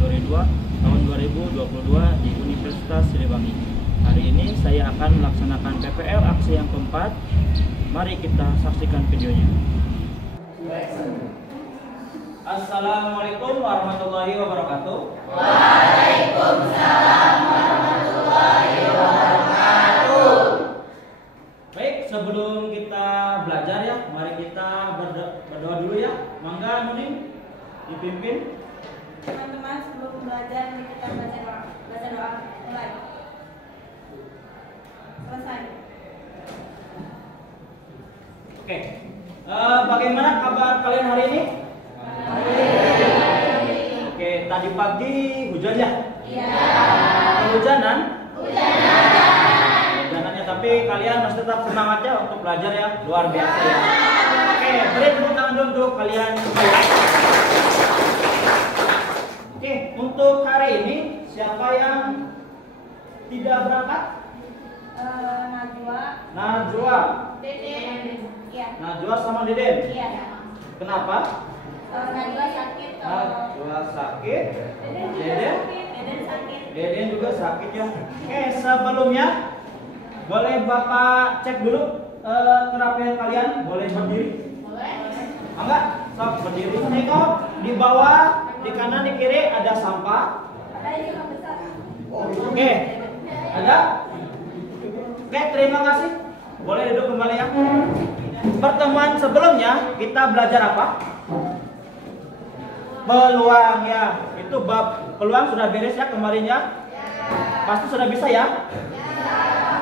kategori 2 tahun 2022 di Universitas Siliwangi. Hari ini saya akan melaksanakan PPL aksi yang keempat. Mari kita saksikan videonya. Assalamualaikum warahmatullahi wabarakatuh. Waalaikumsalam warahmatullahi wabarakatuh. Baik, sebelum kita belajar ya, mari kita berdoa dulu ya. Mangga Nuning dipimpin. Teman-teman, sebelum belajar kita baca doa. Mulai. Selesai. Oke. Bagaimana kabar kalian hari ini? Oke, tadi pagi hujan ya? Iya. Kehujanan? Hujanan. Tapi kalian masih tetap semangat ya untuk belajar ya, luar biasa ya. Oke, beri tepuk tangan dulu untuk kalian semua ya. Oke, untuk hari ini siapa yang tidak berangkat? Najwa. Deden. Iya. Najwa sama Deden. Iya. Kenapa? Najwa sakit. Najwa sakit. Deden sakit. Deden juga sakit ya. Oke, sebelumnya boleh Bapak cek dulu kerapian kalian, boleh berdiri? Boleh. Enggak, sok berdiri. Tengok di bawah, di kanan, di kiri ada sampah. Ada juga besar. Oke, ada? Oke, terima kasih. Boleh duduk kembali ya. Pertemuan sebelumnya kita belajar apa? Peluang ya. Itu bab peluang sudah beres ya kemarin ya? Pasti sudah bisa ya?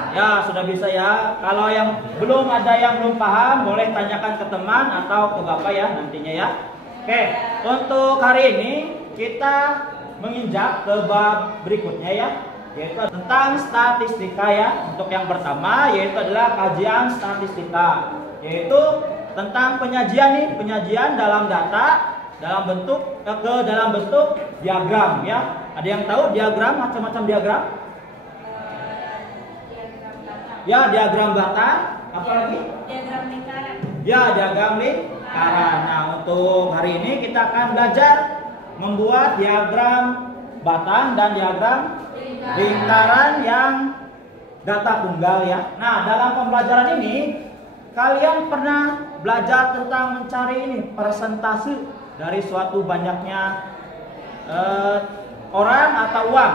Ya, sudah bisa ya. Kalau yang belum ada yang belum paham, boleh tanyakan ke teman atau ke Bapak ya nantinya ya. Oke, untuk hari ini kita menginjak ke bab berikutnya ya, yaitu tentang statistika ya. Untuk yang pertama yaitu adalah kajian statistika, yaitu tentang penyajian dalam data dalam bentuk diagram ya. Ada yang tahu diagram, macam-macam diagram? Ya, diagram batang, apa lagi? Diagram lingkaran. Ya, diagram lingkaran. Nah, untuk hari ini kita akan belajar membuat diagram batang dan diagram lingkaran yang data tunggal ya. Nah, dalam pembelajaran ini kalian pernah belajar tentang mencari ini persentase dari suatu banyaknya orang atau uang.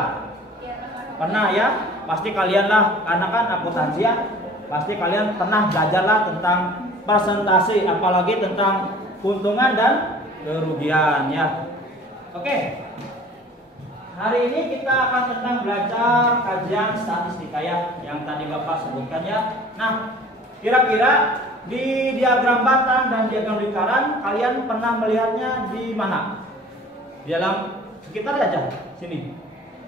Pernah ya? Pasti kalian lah, karena kan akuntansi ya, pasti kalian pernah belajarlah tentang persentase, apalagi tentang keuntungan dan kerugian ya. Oke, hari ini kita akan tentang belajar kajian statistika ya, yang tadi Bapak sebutkan ya. Nah, kira-kira di diagram batang dan diagram lingkaran kalian pernah melihatnya di mana? Di dalam sekitar aja sini.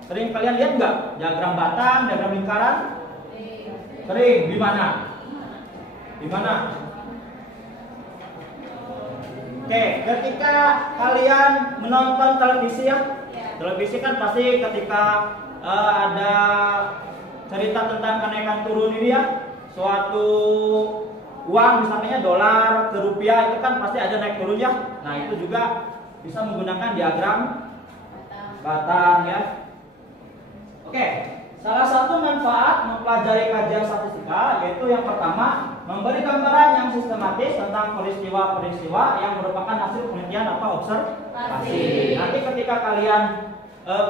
Sering kalian lihat nggak diagram batang, diagram lingkaran? Sering. Di mana? Di mana? Oke, ketika kalian menonton televisi ya, televisi kan pasti ketika ada cerita tentang kenaikan turun ini ya, suatu uang misalnya dolar ke rupiah itu kan pasti ada naik turun ya. Nah, itu juga bisa menggunakan diagram batang ya. Oke, salah satu manfaat mempelajari kajian statistika yaitu yang pertama, memberi gambaran yang sistematis tentang peristiwa-peristiwa yang merupakan hasil penelitian atau observasi. Nanti ketika kalian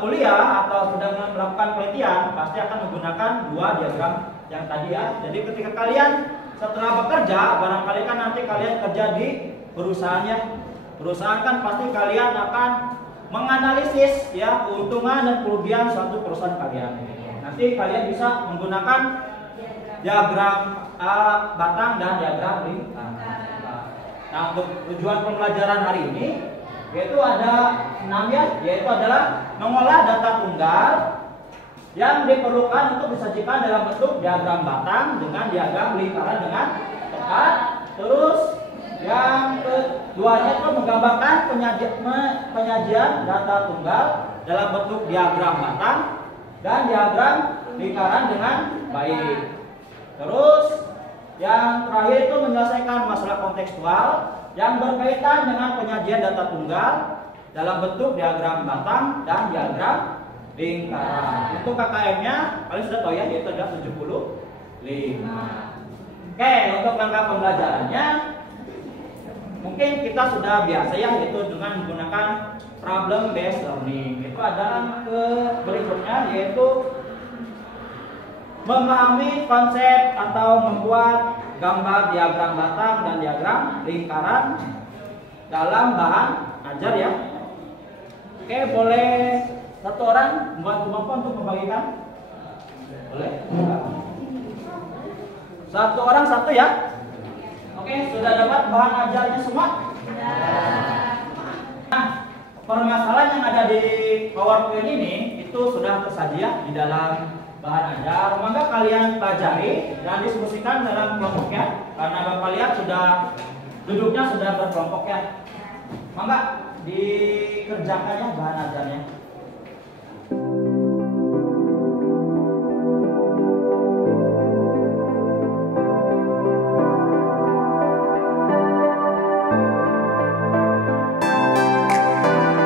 kuliah atau sedang melakukan penelitian, pasti akan menggunakan dua diagram yang tadi ya. Jadi ketika kalian setelah bekerja, barangkali kan nanti kalian kerja di perusahaan ya. Perusahaan kan pasti kalian akan menganalisis ya keuntungan dan kerugian suatu perusahaan kalian. Nanti kalian bisa menggunakan diagram batang dan diagram lingkaran. Nah, untuk tujuan pembelajaran hari ini yaitu ada 6 ya, yaitu adalah mengolah data tunggal yang diperlukan untuk disajikan dalam bentuk diagram batang dengan diagram lingkaran dengan tepat. Terus yang keduanya itu menggambarkan penyajian data tunggal dalam bentuk diagram batang dan diagram lingkaran dengan baik. Terus yang terakhir itu menyelesaikan masalah kontekstual yang berkaitan dengan penyajian data tunggal dalam bentuk diagram batang dan diagram lingkaran. Untuk KKM-nya kalian sudah tahu ya, yaitu adalah 75. Oke, untuk langkah pembelajarannya mungkin kita sudah biasa ya, yaitu dengan menggunakan problem based learning. Itu adalah ke berikutnya, yaitu memahami konsep atau membuat gambar diagram batang dan diagram lingkaran dalam bahan ajar ya. Oke, boleh satu orang membuat kemampuan untuk membagikan? Boleh? Satu orang satu ya. Oke, sudah dapat bahan ajarnya semua? Nah, permasalahan yang ada di PowerPoint ini itu sudah tersaji ya di dalam bahan ajar. Maka kalian pelajari dan diskusikan dalam kelompoknya, karena Bapak lihat sudah duduknya sudah berkelompok ya. Maka dikerjakannya bahan ajarnya.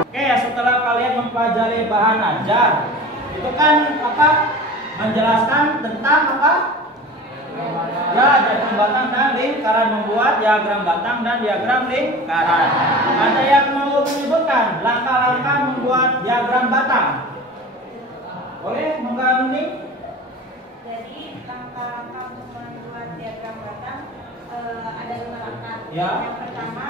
Oke, setelah kalian mempelajari bahan ajar, itu kan apa? Menjelaskan tentang apa? Ya, diagram batang dan lingkaran, membuat diagram batang dan diagram lingkaran. Ada yang mau menyebutkan langkah-langkah membuat diagram batang? Boleh, mengganding? Jadi langkah-langkah untuk membuat diagram batang ada 5 langkah. Ya. Yang pertama,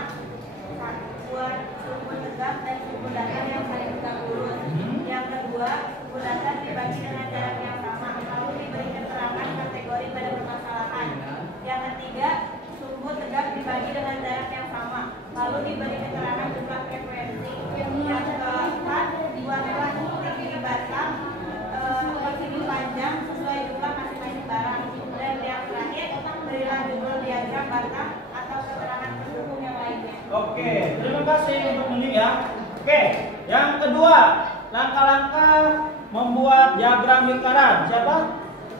buat sumbu tegak dan sumbu datar yang saling tegak lurus. Yang kedua, sumbu datar dibagi dengan jarak yang sama, lalu diberi keterangan kategori pada permasalahan. Yang ketiga, sumbu tegak dibagi dengan jarak yang sama, lalu diberi keterangan jumlah frekuensi. Yang keempat, buatlah tinggi batang persegi panjang sesuai jumlah masing-masing barang. Dan yang terakhir, berilah judul diagram batang atau keterangan pendukung yang lainnya. Oke, terima kasih untuk mending ya. Oke, yang kedua, langkah-langkah membuat diagram lingkaran. Siapa?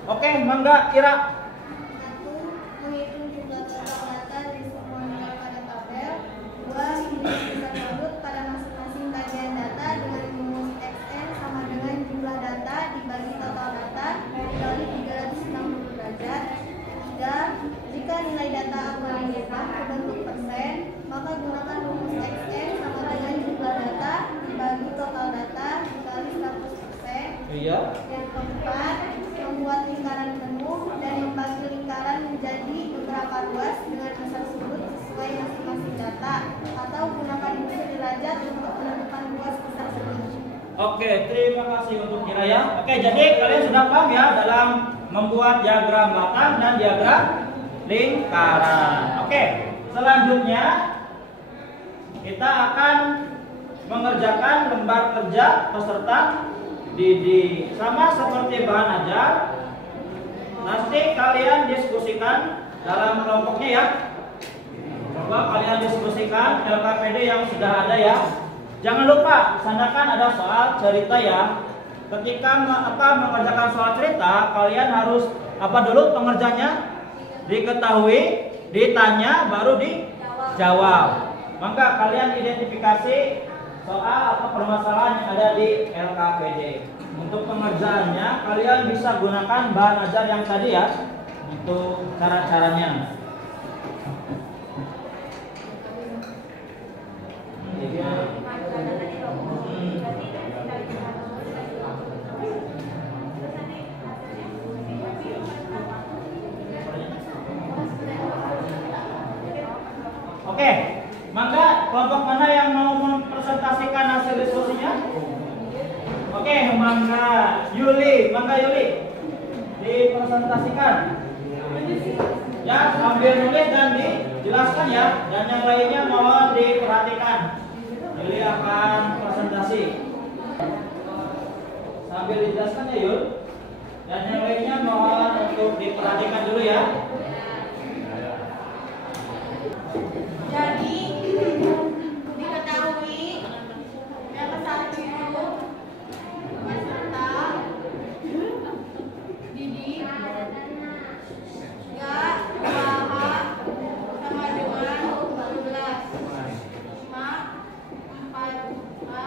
Oke, mangga Ira. 1. Menghitung jumlah total data di semua nilai pada tabel. 2. Menunjukkan urut pada masing-masing bagian data dengan rumus XN sama dengan jumlah data dibagi total data dikali 360 derajat. 3. Jika nilai data akan diubah ke bentuk persen, maka gunakan rumus XN sama dengan jumlah data dibagi total data dikali 100%. Iya. Yang keempat, membuat lingkaran penuh dan membagi lingkaran menjadi beberapa ruas dengan besar sudut sesuai masing-masing data, atau gunakan unsur derajat untuk menentukan ruas besar sudut. Oke, terima kasih untuk Ira ya. Oke, jadi kalian sudah paham ya dalam membuat diagram batang dan diagram lingkaran. Oke, selanjutnya kita akan mengerjakan lembar kerja peserta didik. Sama seperti bahan ajar, nanti kalian diskusikan dalam kelompoknya ya. Coba kalian diskusikan LKPD yang sudah ada ya. Jangan lupa sandakan ada soal cerita ya. Ketika mengerjakan soal cerita, kalian harus apa dulu pengerjanya? Diketahui, ditanya, baru dijawab. Maka kalian identifikasi soal atau permasalahan yang ada di LKPD. Untuk pengerjaannya kalian bisa gunakan bahan ajar yang tadi ya. Untuk cara-caranya. Oke, maka kelompok mana yang mau mempresentasikan hasil diskusinya? Oke, mangga Yuli dipresentasikan. Ya, sambil nulis dan dijelaskan ya, dan yang lainnya mohon diperhatikan. Yuli akan presentasi. Sambil dijelaskan ya Yul, dan yang lainnya mohon untuk diperhatikan dulu ya. Jadi diketahui yang satu itu peserta didik ya usaha sama dengan 14 5 4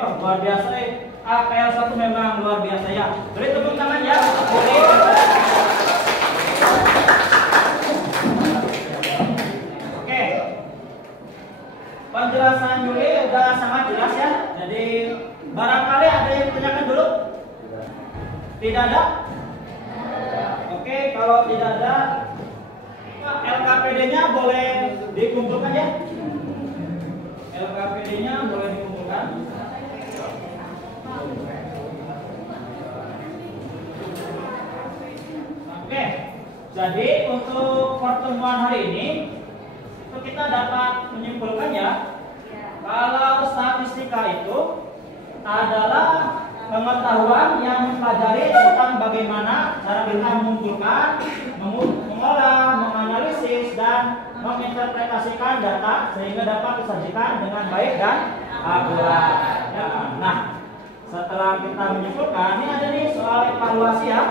oh, luar biasa APL1 memang luar biasa ya. Beri tepuk tangan ya. Oke. Penjelasan Yuli udah sangat jelas ya. Jadi barangkali ada yang tanyakan dulu? Tidak ada? Oke, kalau tidak ada, LKPD-nya boleh dikumpulkan ya. LKPD-nya boleh dikumpulkan. Oke, jadi untuk pertemuan hari ini itu kita dapat menyimpulkan ya, kalau statistika itu adalah pengetahuan yang mempelajari tentang bagaimana cara kita mengumpulkan, mengolah, menganalisis, dan menginterpretasikan data sehingga dapat disajikan dengan baik dan akurat. Ya. Nah, setelah kita menyimpulkan, ini ada nih soal evaluasi ya.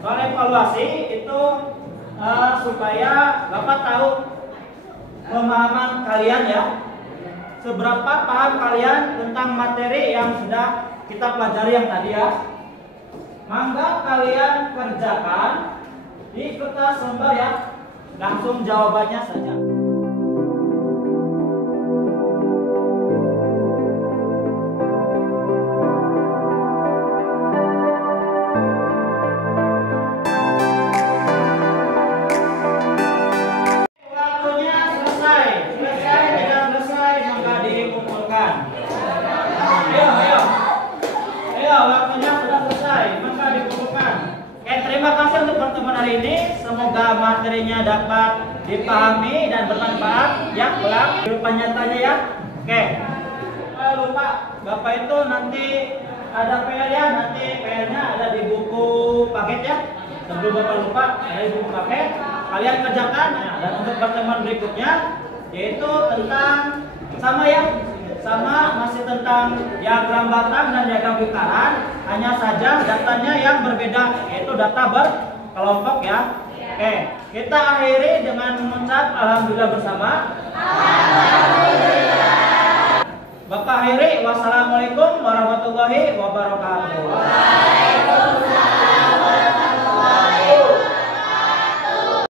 Soal evaluasi itu supaya Bapak tahu pemahaman kalian ya. Seberapa paham kalian tentang materi yang sudah kita pelajari yang tadi ya. Mangga kalian kerjakan di kertas lembar ya. Langsung jawabannya saja. Waktunya selesai. Selesai, tidak selesai, maka dikumpulkan. Ayo, waktunya sudah selesai, maka dikumpulkan. Oke, terima kasih untuk pertemuan hari ini. Semoga materinya dapat dipahami dan bermanfaat. Ya, ulang kehidupan nyatanya ya. Oke. Lupa, Bapak itu nanti ada PR ya. Nanti PR-nya ada di buku paket ya. Sebelum Bapak lupa, ada di buku paket. Kalian kerjakan. Nah, dan untuk pertemuan berikutnya yaitu tentang sama ya. Sama masih tentang diagram batang dan diagram lingkaran, hanya saja datanya yang berbeda, yaitu data berkelompok ya. Oke, kita akhiri dengan mengucap alhamdulillah bersama. Alhamdulillah. Bapak akhiri, wassalamualaikum warahmatullahi wabarakatuh.